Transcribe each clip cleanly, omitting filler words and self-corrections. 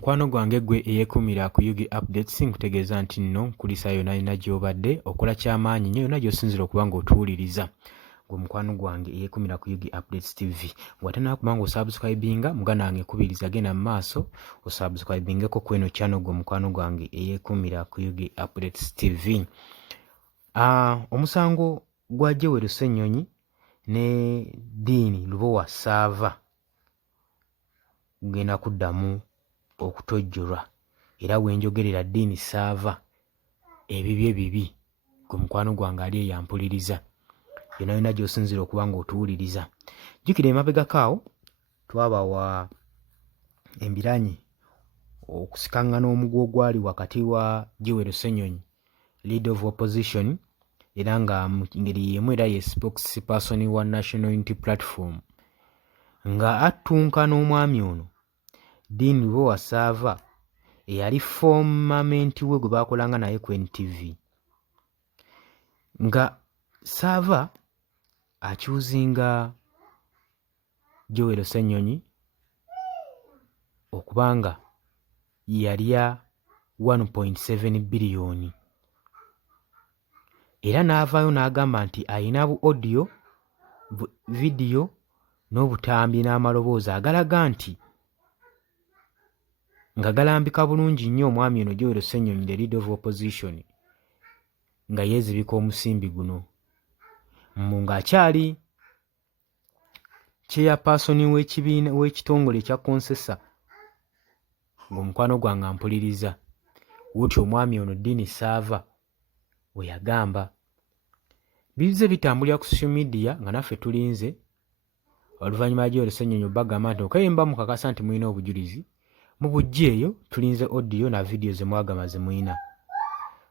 Mukwano gwange gwe eyeekuumira ku Yugi Updates nkutegeeza nti nno nkulisa yonna yonna gy'obadde okola ky'amaanyi nnyo yonna gy'osinzira okuba ng'otuwuliriza. Gwe mukwano gwange eyeekuumira ku Yugi Updates TV. Bw'ate nakuba ng'osubscribinga muganda wange nkubiriza genda mu maaso osubscribingeko ku eno channel gwe mukwano gwange eyeekuumira ku Yugi Updates TV. Omusango gwa Joel Ssenyonyi ne Dean Lubowa Ssaava gugenda kuddamu okutojjolwa era wenjogerera Dean Ssaava ebibi ebibi gwe mukwano gwange ali eyampuliriza yonna yonna gy'osinzira okuba ng'otuwuliriza. Jjukira emabegako awo twabawa embiranye okusikaŋŋana omugwo ogwali wakati wa Joel Ssenyonyi Leader of Opposition era nga mu ngeri y'emu era ye spokesperson wa National Unity Platform nga attunka n'omwami ono Dean Lubowa Ssaava eyali formamenti we gwe baakolanga naye ku NTV nga Ssaava akyuzinga Joel Ssenyonyi okubanga yalya 1.7 biliyoni era n'avaayo n'agamba nti ayina bu audio vidiyo n'obutambi n'amaloboozi agalaga nti nga galambika bulungi nnyo omwami ono Joel Ssenyonyi the Leader of Opposition nga yeezibika omusimbi guno ng'akyali chairperson w'ekitongole ekya Konsesa ng'omukwano gwange ampuliriza wotyo omwami ono Dean Ssaava we yagamba. Bize bitambulira ku social media nga naffe tulinze oluvannyuma lwa Joel Ssenyonyi bagamba nti okayemba mukakasa nti mulina obujulizi mubujjeeyo tulinze audio na video ze mwagamba ze mulina.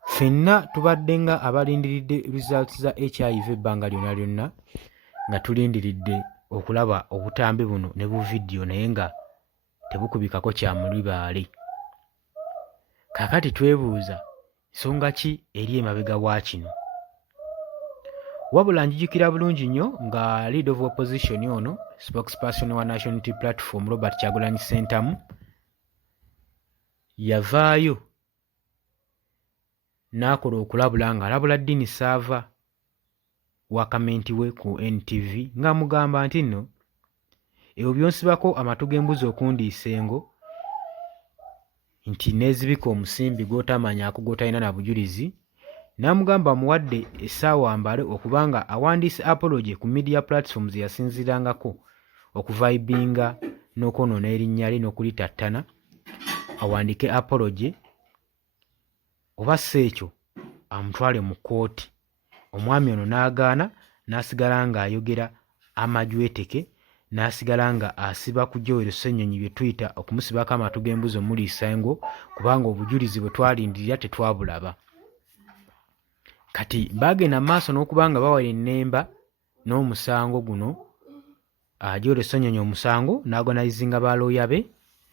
Ffenna tubadde nga abalindiridde results za HIV ebbanga lyonna lyonna nga tulindiridde okulaba obutambi buno ne bu video naye nga tebukubikako kya mulibaale. Kaakati twebuuza nsonga ki eri emabega wa kino? Wabula njijukira bulungi nnyo nga Leader of Opposition ono spokesperson wa National Unity Platform Robert Kyagulanyi Ssentamu yavaayo n'akola okulabula ng'alabula Dean Ssaava wa kamenti we ku NTV ng'amugamba nti nno ebyo byonsibako amatu g'embuzi okundiisa engo nti neezibika omusimbi gw'otamanyaako gw'otalina na bujulizi, n'amugamba amuwadde essaawa mbale okubanga awandiise apology ku media platforms yasinzirangako okuvaibinga n'okwonoona erinnya lye n'okulitattana awandiike apology oba si ekyo amutwale mu kkooti. Omwami ono n'agaana n'asigala ng'ayogera amajweteke n'asigala nga asiba ku Joel Ssenyonyi bye tuyita okumusibako amatu g'embuzi omuliisa engo kubanga obujulizi bwe twalindirira tetwabulaba. Kati baagenda maaso n'okuba nga bawala ennemba n'omusango guno Joel Ssenyonyi omusango n'agonalizinga balooya be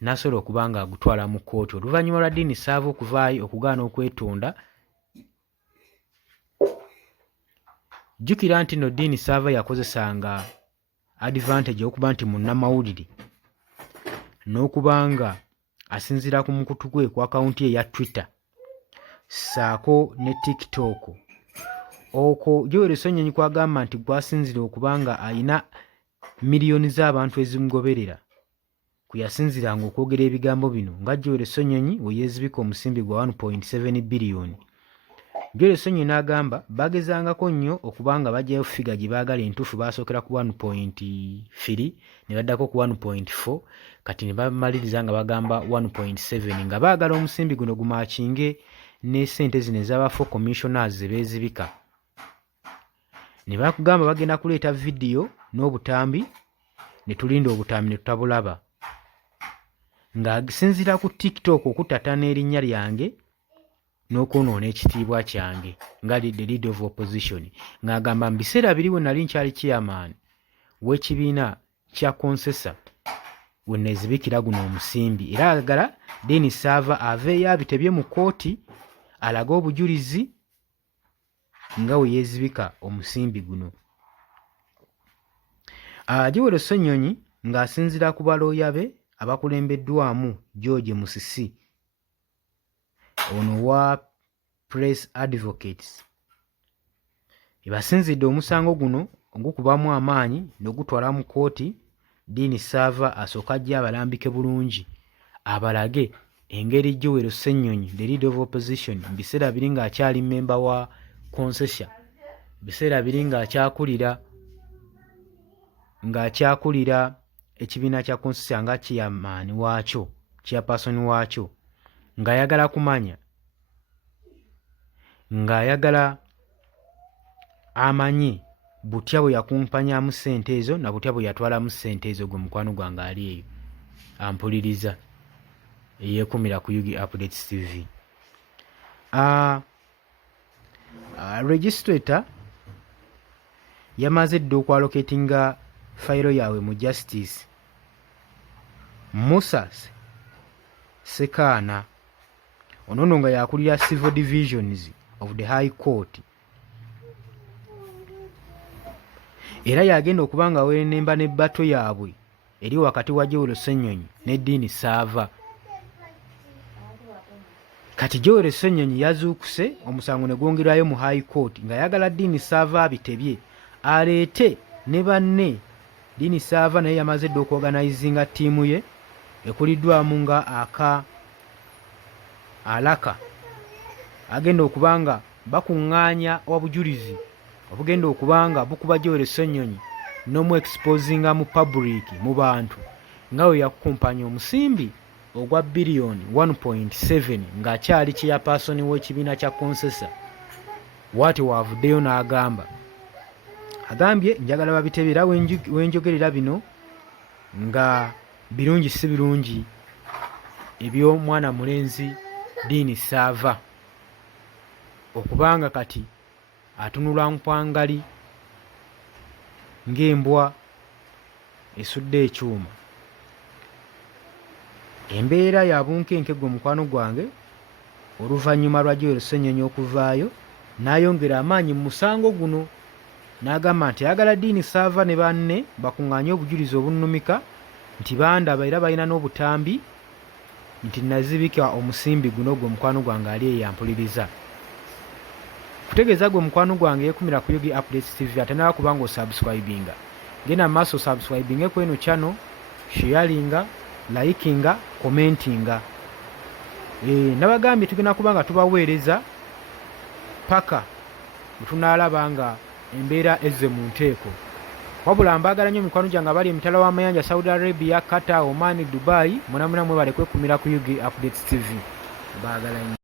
n'asobola okuba nga agutwala mu kkooti oluvannyuma lwa Dean Ssaava okuvaayo okugaana okwetonda. Jjukira nti no Dean Ssaava yakozesanga advantage okuba nti munnamawulire n'okuba nga asinziira ku mukutu gwe ku akawunti ye ya Twitter ssaako ne TikTok. Okwo Joel Ssenyonyi kwagamba nti gwasinzira okuba nga ayina miliyoni z'abantu ezimugoberera kwe yasinziranga okwogera ebigambo bino nga Joel Ssenyonyi we yeezibika omusimbi gwa 1.7 biliyoni. Joel Ssenyonyi n'agamba bagezangako nnyo okuba nga bajjayo figa gye baagala entuufu baasookera ku 1.3 ne baddako ku 1.4 kati ne bamaliriza nga bagamba 1.7 nga baagala omusimbi guno gumaakinge ne ssente zino ez'aba 4 commissioners ze beezibika. Ne bakugamba bagenda kuleeta vidiyo n'obutambi ne tulinda obutambi ne tutabulaba ng'asinziira ku TikTok okutattana erinnya lyange n'okwonoona ekitiibwa kyange nga the Leader of Opposition ng'agamba mu biseera biri we nali nkyali chairman w'ekibiina kya Konsesa we neezibikira guno omusimbi era agala Dean Ssaava aveeyo abitebye mu kkooti alage obujulizi nga we yeezibika omusimbi guno. Joel Ssenyonyi ng'asinziira ku balooya be abakulembeddwamu George Musisi ono wa Press Advocates ebasinzidde omusango guno ogukubamu amaanyi n'ogutwala mu kkooti Dean Sava asooka ajja abalambike bulungi abalage engeri Joel Ssenyonyi the leader of opposition mu biseera biri ng'akyali memba wa Concession biseera biri ng'akyakulira ekibiina kya Concession nga chairman waakyo chairperson waakyo ng'ayagala kumanya ng'ayagala amanye butya bwe yakumpanyaamu ssente ezo na butya bwe yatwalamu ssente ezo gwe mukwano gwange ali eyo ampuliriza eyeekumira ku Yugi Updates TV. Registrator yamaze dda okwaloketinga fayiro yaabwe mu Justice Musa Sekaana ono nno nga yakulira Civil Divisions of the High Court era yagenda okuba nga weenemba n'ebbato yaabwe eri wakati wa Joel Ssenyonyi ne Dean Sava. Kati Joel Ssenyonyi yazuukuse omusango ne gwongerwayo mu High Court ng'ayagala Dean Sava abitebye aleete ne banne. Dean Sava naye yamaze dda okuorganizinga ttiimu ye ekuliddwamu nga alaka agenda okuba nga bakuŋŋaanya obujulizi obugenda okuba nga bukuba Joel Ssenyonyi n'omu exposinga mu public mu bantu nga we yakukumpanya omusimbi ogwa biliyoni 1.7 ng'akyali chairperson w'ekibiina kya Concession. Bw'atyo waavuddeyo agambye njagala babitebera wenjogerera bino nga birungi si birungi eby'omwana mulenzi Dean Sava okubanga kati atunula nkwangali ng'embwa esudde ekyuma. Embeera ya bunkenke gwe mukwano gwange oluvannyuma lwa Joel Ssenyonyi okuvaayo n'ayongera amaanyi mu musango guno n'agamba nti ayagala Dean Sava ne banne bakuŋŋaanye obujulizi obunnumika nti bandaba era balina n'obutambi nti nazibika omusimbi guno gwe mukwano gwange ali eyo ampuliriza. Kutegeeza gwe mukwano gwange yeekumira ku Yugi Updates TV atenaba kuba ng'osubscribinga genda maaso subscribinge ku eno channel, sharinga, likinga, commentinga. Nabagambye tugenda kuba nga tubaweereza paka tunaalaba nga embeera ezze mu nteeko. Wabula mbaagala nnyo mikwano gyange abali emitala w'amayanja Saudi Arabia, Qatar, Oman, Dubai, mwenamuna mwebale kwekumira ku Yugi Updates TV. Mbaagala nnyo.